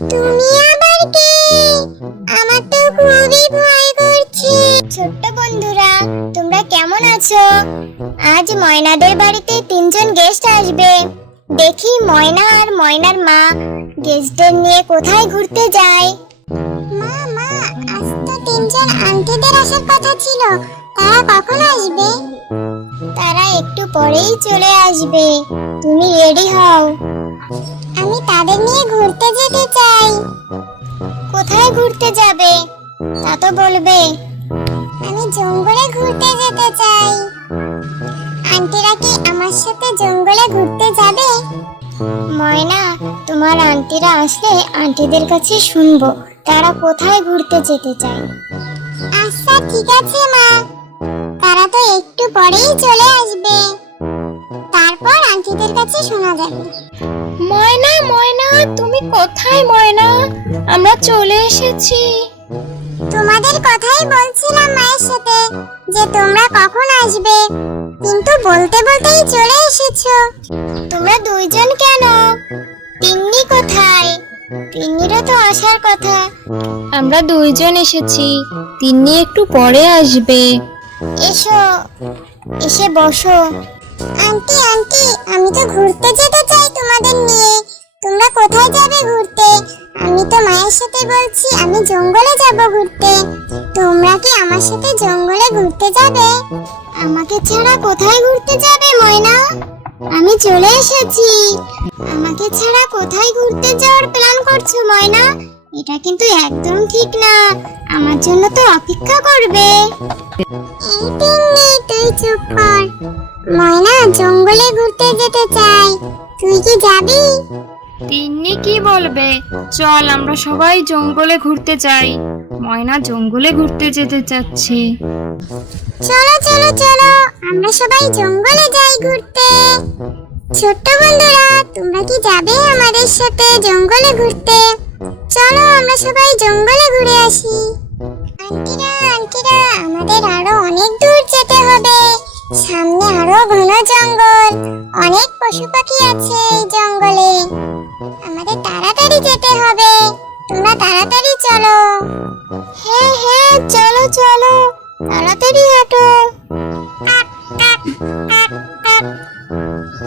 তুমি আবার কে? আমার তো খুবই ভয় করছে। ছোট্ট বন্ধুরা, তোমরা কেমন আছো? আজ ময়নাদের বাড়িতে 3জন গেস্ট আসবে। দেখি ময়না আর ময়নার মা গেস্টদের নিয়ে কোথায় ঘুরতে যায়। মা মা, আজ তো 3জন আন্টিদের আসার কথা ছিল, তারা কখন আসবে? তারা একটু পরেই চলে আসবে, তুমি রেডি হও। আমি তাদের নিয়ে ঘুরতে যেতে চাই। কোথায় ঘুরতে যাবে তা তো বলবে। আমি জঙ্গলে ঘুরতে যেতে চাই। আন্টিরা কি আমার সাথে জঙ্গলে ঘুরতে যাবে? ময়না, তোমার আন্টিরা আসলে আন্টিদের কাছে শুনবো তারা কোথায় ঘুরতে যেতে চায়। আচ্ছা ঠিক আছে মা, তারা তো একটু পরেই চলে আসবে, তারপর আন্টিদের কাছে শোনা যাবে। ময়না ময়না, তুমি কোথায় ময়না? আমরা চলে এসেছি। তোমাদের কথাই বলছিলাম মায়ের সাথে যে তোমরা কখন আসবে, কিন্তু বলতে বলতেই চলে এসেছো। তোমরা 2জন কেন? তিন্নি কোথায়? তিন্নিরও তো আসার কথা। আমরা 2জন এসেছি, তিন্নি একটু পরে আসবে। এসো, এসে বসো। আন্টি আন্টি, আমি তো ঘুরতে যেতে চাই তোমাদের নিয়ে। তোমরা কোথায় যাবে ঘুরতে? আমি তো মায়ের সাথে বলছি আমি জঙ্গলে যাব ঘুরতে। তোমরা কি আমার সাথে জঙ্গলে ঘুরতে যাবে? আমাকে ছাড়া কোথায় ঘুরতে যাবে ময়না? আমি চলে এসেছি। আমাকে ছাড়া কোথায় ঘুরতে যাওয়ার প্ল্যান করছো ময়না? এটা কিন্তু একদম ঠিক না, আমার জন্য তো অপেক্ষা করবে। এই তিন্নি, তুই চুপ কর। ময়না জঙ্গলে ঘুরতে যেতে চাই, তুই কি যাবি? তিন্নি কি বলবে? চল আমরা সবাই জঙ্গলে ঘুরতে যাই। ময়না জঙ্গলে ঘুরতে যেতে চাচ্ছে। চলো চলো চলো, আমরা সবাই জঙ্গলে যাই ঘুরতে। ছোট্ট বন্ধুরা, তোমরা কি যাবে আমাদের সাথে জঙ্গলে ঘুরতে? চলো আমরা সবাই জঙ্গলে ঘুরে আসি। আন্টিরা আন্টিরা, আমাদের আরো অনেক দূর যেতে হবে। সামনে আরো ঘন জঙ্গল, অনেক পশু পাখি আছে এই জঙ্গলে। আমাদের তাড়াতাড়ি যেতে হবে, তোমরা তাড়াতাড়ি চলো। হ্যাঁ হ্যাঁ, চলো চলো, তাড়াতাড়ি হাঁটো।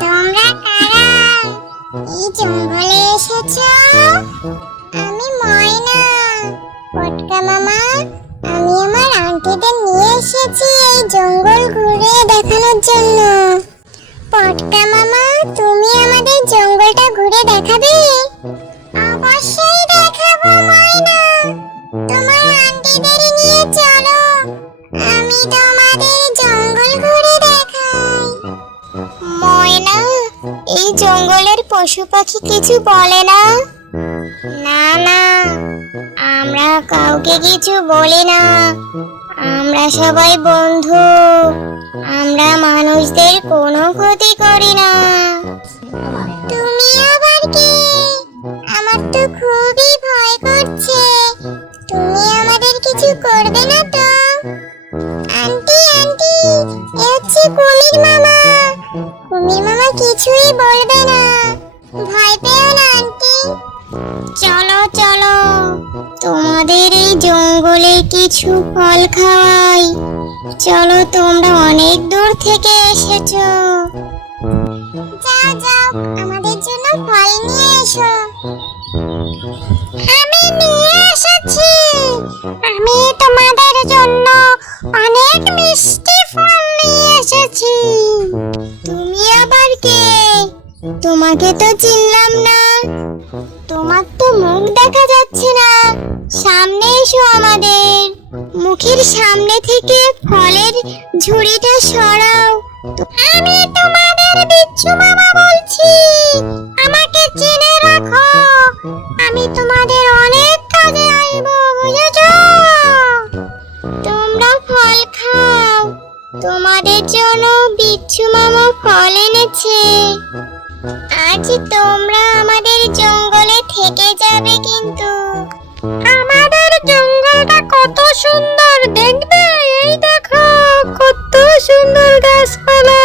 তোমরা কারা? এই জঙ্গলে এসেছো? আমি ময়না। পটকা মামা, আমি আমার আন্টিদের নিয়ে এসেছি এই জঙ্গল ঘুরে দেখানোর জন্য। পটকা মামা, তুমি আমাদের জঙ্গলটা ঘুরে দেখাবে? অবশ্যই দেখাবো ময়না, তোমার আন্টিদের নিয়ে চলো, আমি তোমাদের জঙ্গল ঘুরে দেখাই। ময়না, এই জঙ্গলের পশু পাখি কিছু বলে না? না না, আমরা কাউকে কিছু বলি না, আমরা সবাই বন্ধু, আমরা মানুষদের কোনো ক্ষতি করি না। তুমি আবার কে? আমার তো খুবই ভয় করছে, তুমি আমাদের কিছু করবে না তো? আন্টি আন্টি, এ হচ্ছে কুমির মামা। কুমির মামা কিছুই বলবে না, ভয় পেও না আন্টি। চলো চলো, তোমাদের এই জঙ্গলে কিছু ফল খাওয়াই। চলো, তোমরা অনেক দূর থেকে এসেছো। যাও যাও, আমাদের জন্য ফল নিয়ে এসো। আমি নিয়ে এসেছি, আমি তোমাদের জন্য অনেক মিষ্টি ফল নিয়ে এসেছি। তুমি আবার কে? তোমাকে তো চিনলাম না, তোমার তো মুখ দেখা যাচ্ছে না। সামনে এসো আমাদের, মুখের সামনে থেকে ফলের ঝুড়িটা সরাও। আমি তোমাদের বিচ্ছু মামা বলছি, আমাকে চিনে রাখো, আমি তোমাদের অনেক কাজে আসবো, বুঝেছো? তোমরা ফল খাও, তোমাদের জন্য বিচ্ছু মামা ফল এনেছে। আজ তোমরা আমাদের জঙ্গলে থেকে যাবে কিন্তু। আমাদের জঙ্গলটা কত সুন্দর দেখবে, এই দেখো কত সুন্দর গাছপালা,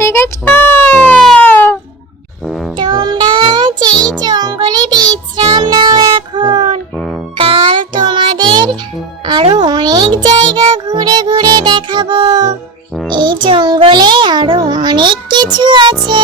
দেখেছো? তোমরা যেই জঙ্গলে বিশ্রাম নাও আরো অনেক জায়গা ঘুরে ঘুরে দেখাবো। এই জঙ্গলে আরো অনেক কিছু আছে।